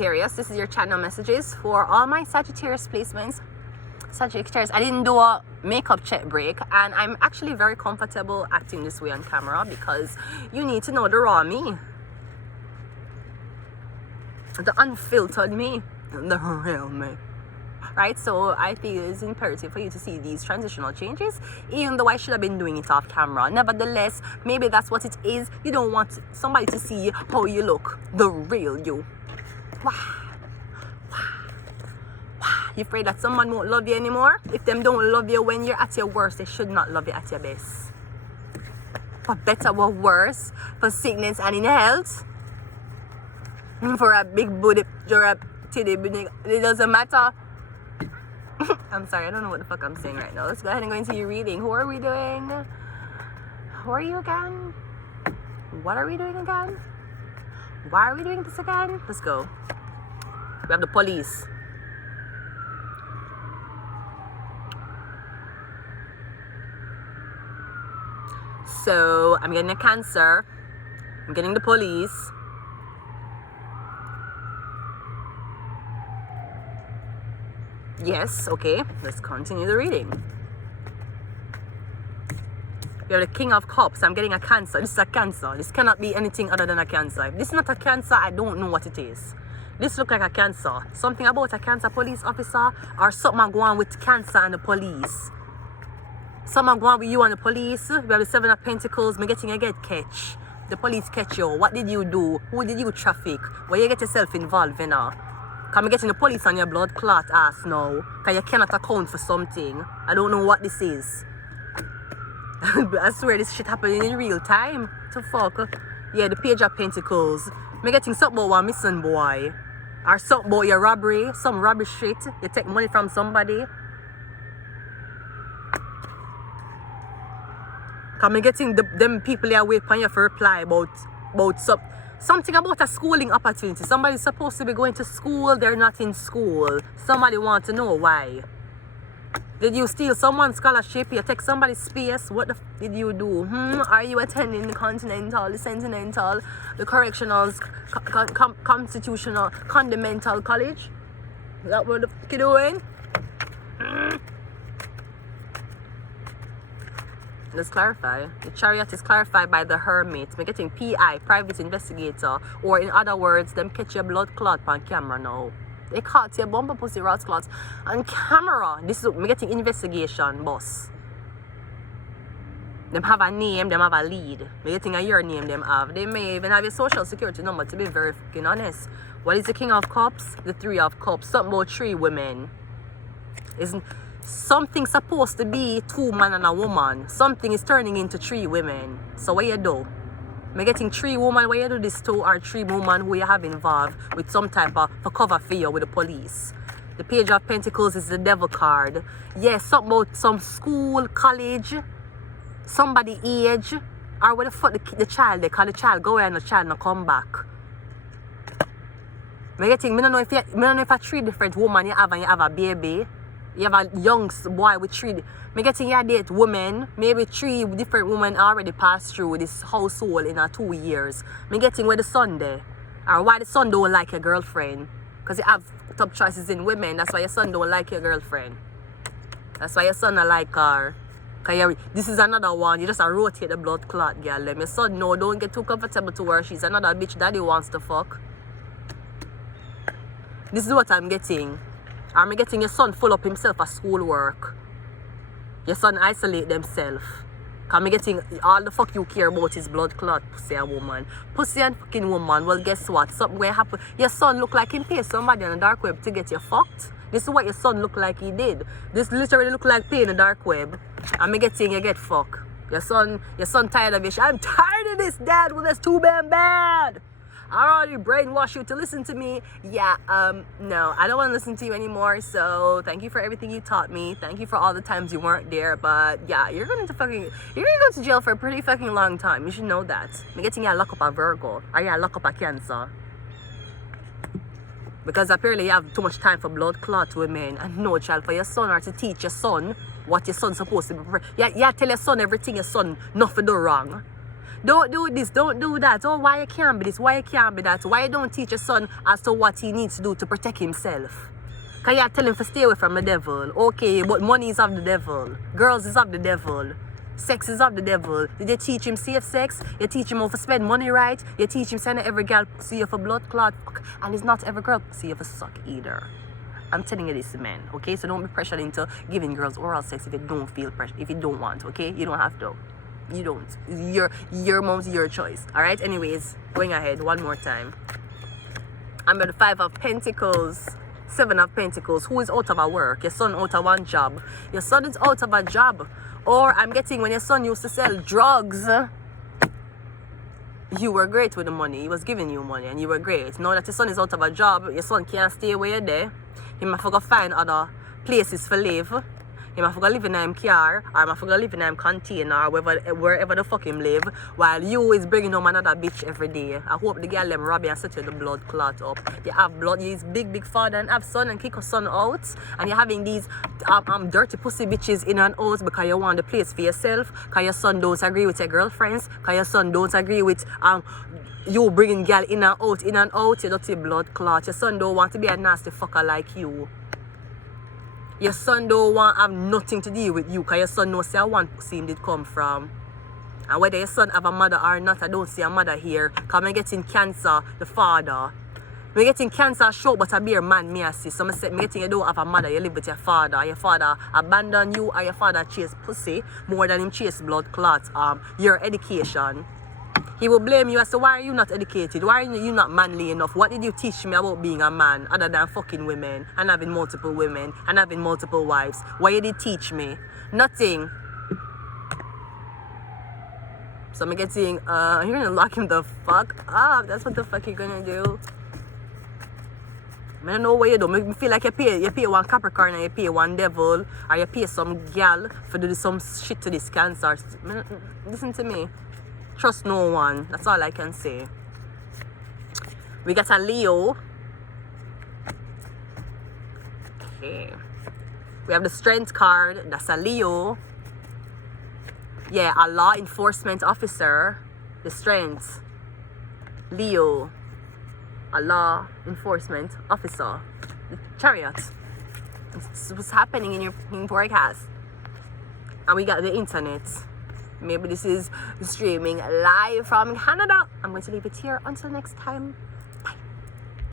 Sagittarius, this is your channel messages for all my Sagittarius placements. Sagittarius, I didn't do a makeup check break, and I'm actually very comfortable acting this way on camera because you need to know the raw me, the unfiltered me, the real me. Right, so I think it's imperative for you to see these transitional changes, even though I should have been doing it off camera. Nevertheless, maybe that's what it is. You don't want somebody to see how you look, the real you. Wow. You afraid that someone won't love you anymore? If them don't love you when you're at your worst, they should not love you at your best. For better or worse, for sickness and in health, for a big booty or a titty, it doesn't matter. I'm sorry, I don't know what the fuck I'm saying right now. Let's go ahead and go into your reading. Who are we doing? Who are you again? What are we doing again? Why are we doing this again? Let's go. We have the police. So I'm getting a Cancer. I'm getting the police. Yes, okay. Let's continue the reading. You're the King of Cups. I'm getting a Cancer. This is a Cancer. This cannot be anything other than a Cancer. If this is not a Cancer, I don't know what it is. This looks like a Cancer. Something about a Cancer police officer, or something going on with Cancer and the police. Something going on with you and the police. We have the Seven of Pentacles. I'm getting a get catch. The police catch you. What did you do? Who did you traffic? Where you get yourself involved in? Come getting the police on your blood clot ass now. Because you cannot account for something. I don't know what this is. I swear this shit happening in real time. To fuck. Yeah, the Page of Pentacles. I'm getting something about one missing boy. Or something about your robbery. Some rubbish shit. You take money from somebody. Come getting them people here wait for you for reply about something about a schooling opportunity. Somebody's supposed to be going to school, they're not in school. Somebody wants to know why. Did you steal someone's scholarship? You take somebody's space? What the did you do? Are you attending the Continental, the Continental, the Correctionals, Constitutional, Fundamental College? Is that what the fuck you doing? Let's clarify. The Chariot is clarified by the Hermit. We're getting PI, private investigator, or in other words, them catch your blood clot on camera now. They caught your bumper pussy rot clots on camera. This is we're getting investigation, boss. Them have a name, them have a lead. We're getting a your name, them have. They may even have your social security number, to be very fucking honest. What is the King of Cups? The Three of Cups. Something about 3 women. Isn't something supposed to be 2 men and a woman. Something is turning into 3 women. So what you do? I'm getting 3 women. What you do this to, or 3 women who you have involved with some type of for cover for you with the police. The Page of Pentacles is the Devil card. Yes, something about some school, college, somebody age, or where the fuck the child, they call the child go and the child not come back. I don't know if a 3 different women you have and you have a baby. You have a young boy with 3. I'm getting your date women. Maybe 3 different women already passed through this household in 2 years. I'm getting where the son there. Or why the son don't like your girlfriend. Because you have top choices in women. That's why your son don't like your girlfriend. That's why your son don't like her. This is another one. You just rotate the blood clot, girl. Let my son know. Don't get too comfortable to her. She's another bitch daddy wants to fuck. This is what I'm getting. I'm getting your son full up himself at schoolwork. Your son isolate themselves. I'm getting all the fuck you care about is blood clot, pussy and woman. Pussy and fucking woman. Well, guess what? Something will happen. Your son look like him pay somebody on the dark web to get you fucked. This is what your son look like he did. This literally look like pay in the dark web. I'm getting you get fucked. Your son tired of it. I'm tired of this, dad. Well, that's too damn bad. I already brainwashed you to listen to me. Yeah, no, I don't want to listen to you anymore. So thank you for everything you taught me. Thank you for all the times you weren't there. But yeah, you're gonna go to jail for a pretty fucking long time. You should know that. I'm getting you lock up a Virgo. Or you lock up a Cancer. Because apparently you have too much time for blood clot women and no child for your son, or to teach your son what your son's supposed to be. Yeah, tell your son everything your son not for do wrong. Don't do this, don't do that. Oh, why you can't be this, why you can't be that. Why you don't teach your son as to what he needs to do to protect himself? Can you tell him to stay away from the devil? Okay, but money is of the devil. Girls is of the devil. Sex is of the devil. Did you teach him safe sex? You teach him how to spend money right? You teach him send every girl see you for blood clot. And it's not every girl see you for suck either. I'm telling you this, man, okay? So don't be pressured into giving girls oral sex if you don't feel pressure, if you don't want, okay? You don't have to. You don't. Your mom's your choice. Alright? Anyways, going ahead one more time. I'm at the 5 of Pentacles. 7 of Pentacles. Who is out of a work? Your son out of one job. Your son is out of a job. Or I'm getting when your son used to sell drugs, you were great with the money. He was giving you money and you were great. Now that your son is out of a job, your son can't stay where you're there. He might have to find other places to live. He might have to live in a car, or he might have to live in a container, or wherever the fuck him live, while you is bringing home another bitch every day. I hope the girl them rob you and set you the blood clot up. You have blood, you is big father and have son and kick your son out, and you're having these dirty pussy bitches in and out because you want the place for yourself, because your son don't agree with your girlfriends, because your son don't agree with you bringing girl in and out, you dirty blood clot. Your son don't want to be a nasty fucker like you. Your son don't want to have nothing to do with you because your son knows where one pussy him did come from. And whether your son have a mother or not, I don't see a mother here. Because I'm getting cancer, the father. I'm getting cancer short, but I be a man, me I see. So I'm getting you don't have a mother, you live with your father. Your father abandon you or your father chase pussy more than him chase blood clots. Your education. He will blame you as to why are you not educated? Why are you not manly enough? What did you teach me about being a man other than fucking women and having multiple women and having multiple wives? What you did teach me? Nothing. So I'm getting, you're gonna lock him the fuck up. That's what the fuck you're gonna do. I don't know what you do. Make me feel like you pay one Capricorn and you pay one devil, or you pay some gal for do some shit to this Cancer. Listen to me. Trust no one. That's all I can say. We got a Leo. Okay. We have the Strength card. That's a Leo. Yeah, a law enforcement officer. The Strength. Leo. A law enforcement officer. The Chariot. It's what's happening in your forecast. And we got the internet. Maybe this is streaming live from Canada. I'm going to leave it here until next time.